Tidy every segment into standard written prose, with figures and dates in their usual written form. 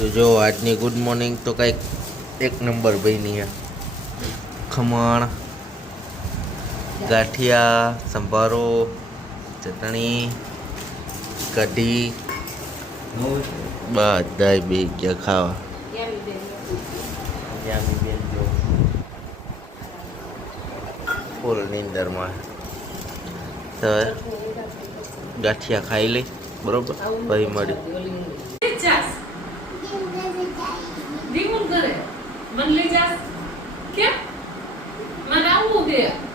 તો જો આજની ગુડ મોર્નિંગ તો કંઈક એક નંબર બની છે. ખમણ, ગાંઠિયા, સંભારો, ચટણી, કઢી બધાય બે ગયા ખાવા. યામી બેન જો ફૂલ નીંદરમાં. તો ગાંઠિયા ખાઈ લઈ બરોબર, પછી મળી.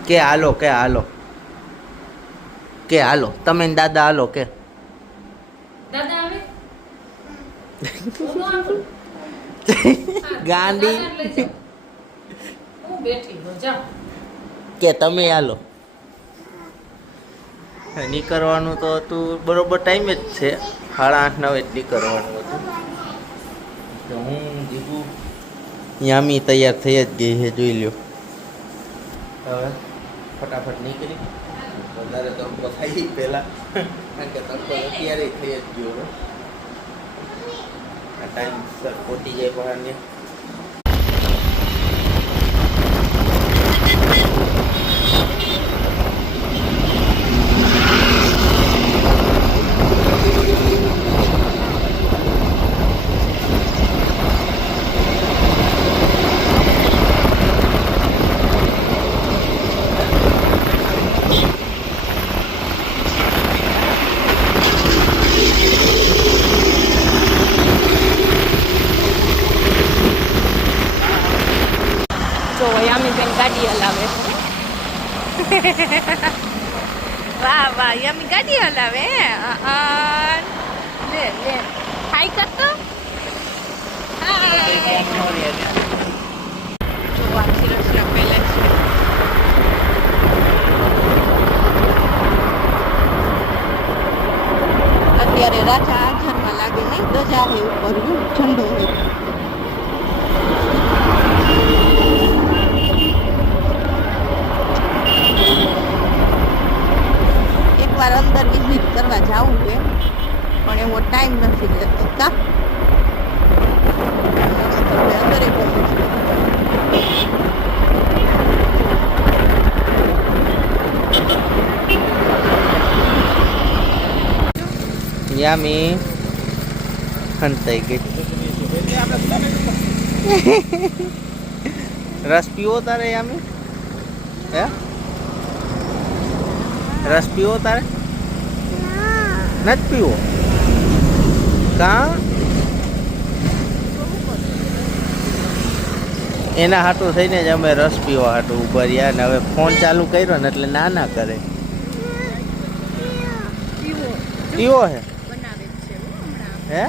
કે હાલો કે હાલો કે હાલો તમે ને દાદા હાલો કે ગાંડી કે તમે હાલો. નીકળવાનું તો હતું બરોબર ટાઈમે જ છે, 8:30-9 જ નીકળવાનું હતું. તો હું દીધું યામી તૈયાર થઈ જ ગઈ છે, જોઈ લ્યો. હવે ફટાફટ નીકળી, વધારે તડકો થાય પહેલાં, કારણ કે તડકો અત્યારે થઈ જ ગયો. હવે આ ટાઈમ સર પહોંચી જાય બહારને. ગાડી હલાવે. વાહ વાહ, યમી ગાડી હલાવે. લે લે હાઈ કરતો. અત્યારે રાજા આંગણમાં લાગે ને ધજા હે ઉપર, ઠંડો હે. એકવાર અંદર વિઝિટ કરવા જવું છે, પણ એવો ટાઈમ નથી લેતો. કા અંદરે યામી ખંતાઈ ગઈ. રસ પીવો તારે યામી? હે રસ પીવો તારે? નથી પીવો કા? એના હાટું થઈને જ અમે રસ પીવા હાટું ઉભા રહ્યા ને હવે ફોન ચાલુ કર્યો ને એટલે ના ના કરે. પીવો હે? હે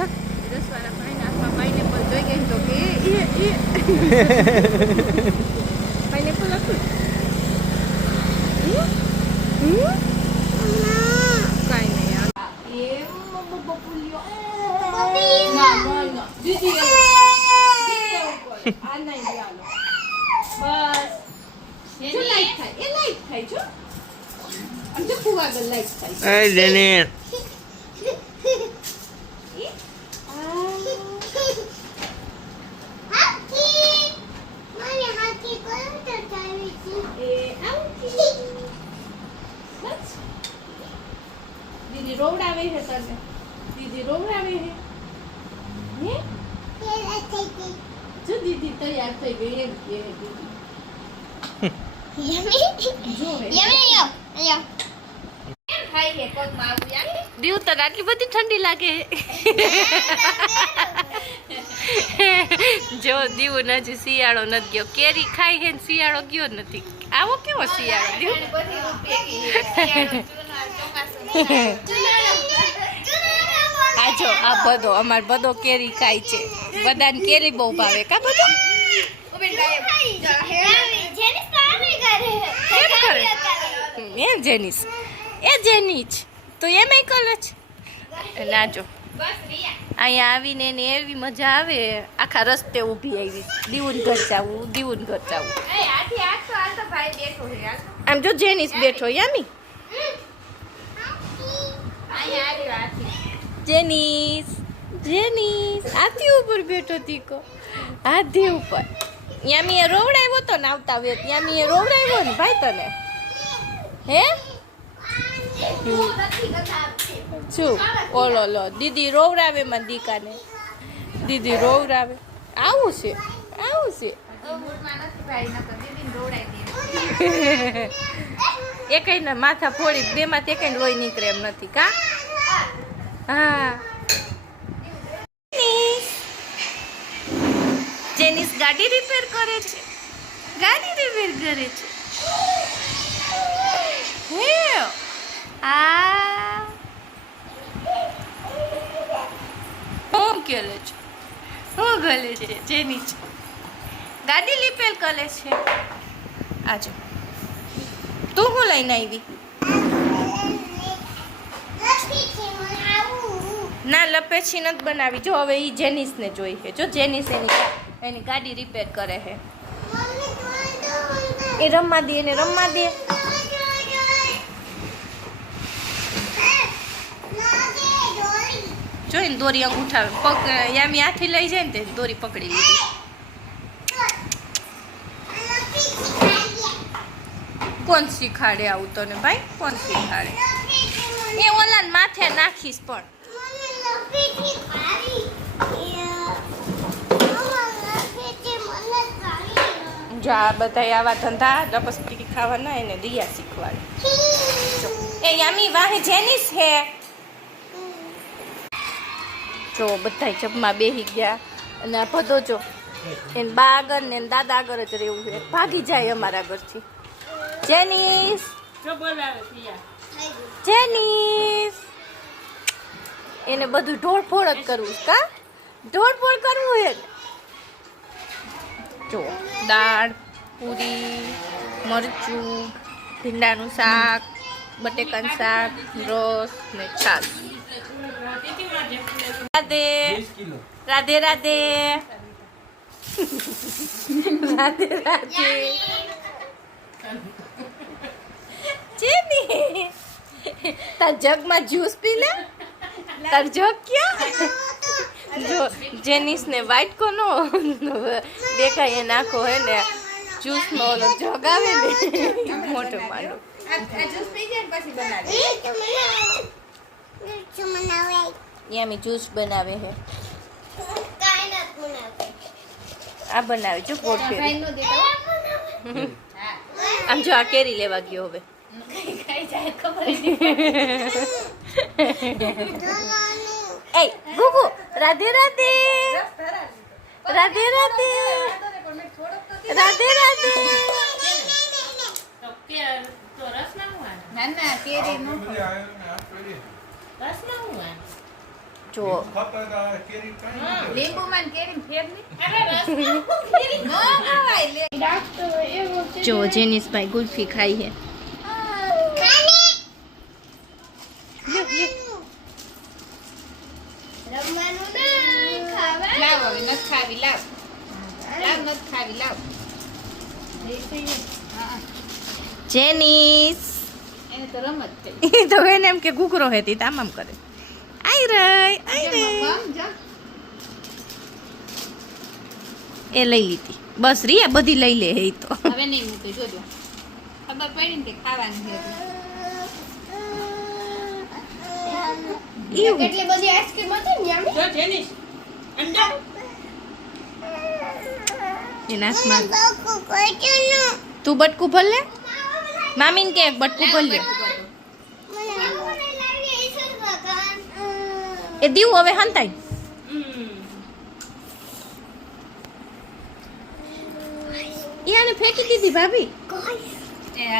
દીદી રોવડાવે છે તને? દીદી રોવડાવે છે? જો દીદી તૈયાર થઈ ગઈ એમ કે દીદી. દીવ તને આટલી બધી ઠંડી લાગે? જો દીવ હજી શિયાળો નથી ગયો, કેરી ખાઈ છે ને શિયાળો ગયો નથી. આવો કેવો શિયાળો આજો આ બધો અમાર બધો કેરી ખાય છે. બધાને કેરી બહુ ભાવે. કા બધો જેનિસ એ જેનિચ તો એમ કલે છે. નાજો અહીંયા આવીને એને એવી મજા આવે, આખા રસ્તે ઊભી આવી. દીવું ઘર જાવું, દીવું ઘર જાવું. આમ જો જેનિસ બેઠો યામી. જેનિસ જેની હાથી ઉપર બેઠો તીકો હાથી ઉપર યામી રોવડાવ્યો તો ને આવતા વેત યામી રોવડાવ્યો ને ભાઈ તને હે શું ઓલો લો દીદી રોવડાવે માં દીકાને દીદી રોવડાવે આવું છે એ કઈ ને માથા ફોડી બે માં તે કઈ લોહી નીકળે એમ નથી કા હા જેનિસ ગાડી રિપેર કરે છે હે આ હું કરે છે જેનિસ ગાડી રિપેર કરે છે આજો તું હું લઈને આવી ના લપેછી નથી બનાવી જો હવે ઈ જેનિસને જોઈ છે જો જેનિસ એની ગાડી રિપેર કરે છે એ રમવા દે એને રમવા દે જોઈને દોરી અંગૂઠાવે પગ યામી હાથી લઈ જાય ને તે દોરી પકડી લીધી કોણ શીખાડે આવું તને ભાઈ કોણ શીખાડે એ ઓલાને માથે નાખીશ પણ જો આ બધા આવા ધંધા લપસતી ખાવાના એને દિયા શીખવાડે એ યામી વાહે જેનિસ હે જો બધા જમવા બેહી ગયા અને આ બધો જો એને બા આગળ ને એને દાદા આગળ જ રહેવું છે ભાગી જાય અમારા ઘરથી જેનિસ એને બધું ઢોળફોળ જ કરવું કા ઢોળફોળ કરવું હે જો દાળ પૂરી મરચું ભીંડાનું શાક બટેકાનું શાક રસ ને છાશ રાધે રાધે રાધે રાધે રાધે જેની તાર જગમાં જ્યુસ પી લે તાર જગ ક્યાં જો જેનિસ ને વાઈટ કોનો દેખાય એ નાખો હે ને જ્યુસ નો ઓલો જગ આવે ને મોટો માંડો યામી જ્યુસ બનાવે હે આ બનાવે જો ગોળ ફેરી આમ જો આ કેરી લેવા ગયો હવે એ ગુગુ રાધે રાધે રાધે રાધે રાધે રાધે જો જો જેનિસભાઈ ગુલ્ફી ખાઈ હે જેનિસ એ તો એને એમ કે ઘૂઘરો હે તી આમ આમ કરે આઈ રે એ લઈ લીધી બસ રિયા બધી લઈ લે હે તો હવે નહીં મૂકે જોજો ખબર પડી ને કે ખાવાનું છે કેટલી બધી આઈસ્ક્રીમ હતી ને યામી જો જેનિસ અંડા એનાસમાં તું બટકું ભર લે મામીને કે બટકું ભર લે એ દીવું હવે હંતાઈ યાને ફેંકી દીધી ભાભી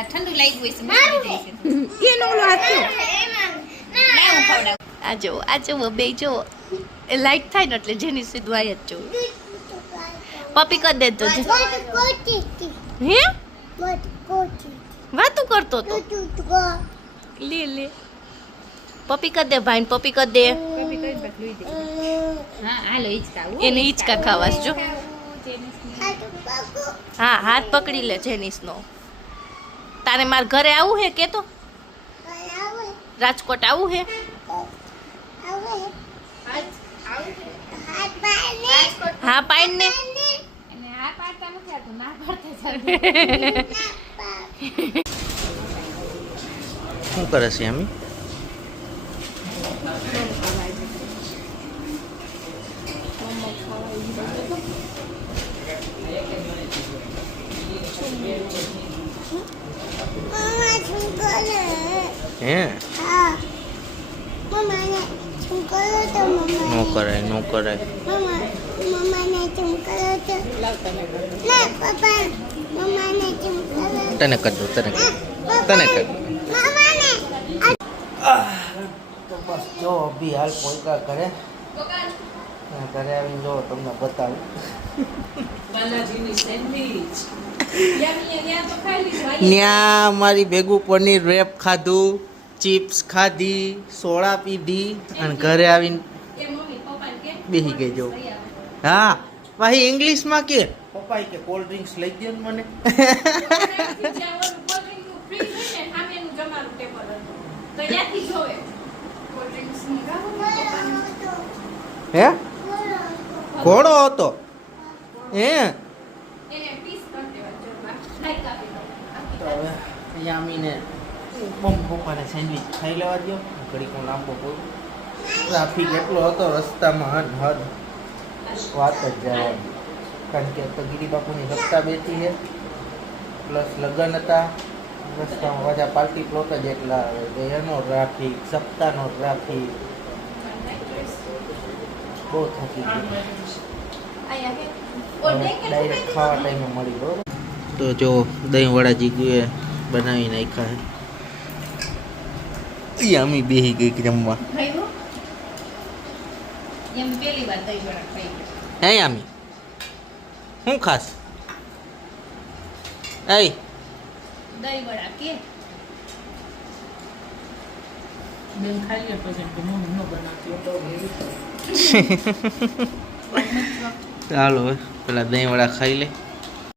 ઠંડુ લાગી ગયું છે એનો ઓલો હાથ હું ખવડાવું આ જો બે જો એ લાઈટ થાય ને એટલે જેની સીધું આય જ જો પપી કરી દેજો હે વાતું કરતો તો લે લે પપી કરી દે ભાઈ પપી કરી દે હા હાલો ઈચકા એને હિંચકા ખાવાસ જો હા હાથ પકડી લે જેનિસનો તારે માર ઘરે આવું હે કે તો રાજકોટ આવું હે આવું છે હા પાઈન ને અને આ પાડતા નથી આવતું ના પાડતા શું કરે છે યામી? હે નો કરાય નો કરાય. તને કર દો તને કર દો. તો બસ જો અભી હાલ પોઈકા ઘરે ઘરે આવીને જો તમને બતાવું. ત્યાં મારી ભેગું પનીર રેપ ખાધું, ચિપ્સ ખાધી, સોડા પીધી અને ઘરે આવીને બેસી ગઈ જો. હા ભાઈ ઇંગ્લિશમાં કે પપ્પા કે કોલ્ડ ડ્રિંક્સ લઈ દો ને મને. હે ઘોડો હતો હે. યામીને પપ્પાને સેન્ડવિચ ખાઈ લેવા દો. ઘડીક હું લાંબો બોલું. ટ્રાફિક એટલો હતો રસ્તામાં હદ વાત જ જાય. કારણ કે તો ગિરી બાપુની સપ્તાહ બેઠી છે પ્લસ લગ્ન હતા રસ્તામાં પાછા પાર્ટી પ્લોટ જ એટલા આવે તો એનો ટ્રાફિક સપ્તાહનો ટ્રાફિક બહુ થકી ગયું. ડાયરેક્ટ ખાવા ટાઈમે મળી બરોબર. તો જો દહીં વડા જીગુએ બનાવી નાખ્યા છે. યામી બેહી ગઈ જમવા. હે યામી શું ખાસ? એ દહીં વડા કે ચાલો હવે પેલા દહીં વડા ખાઈ લે.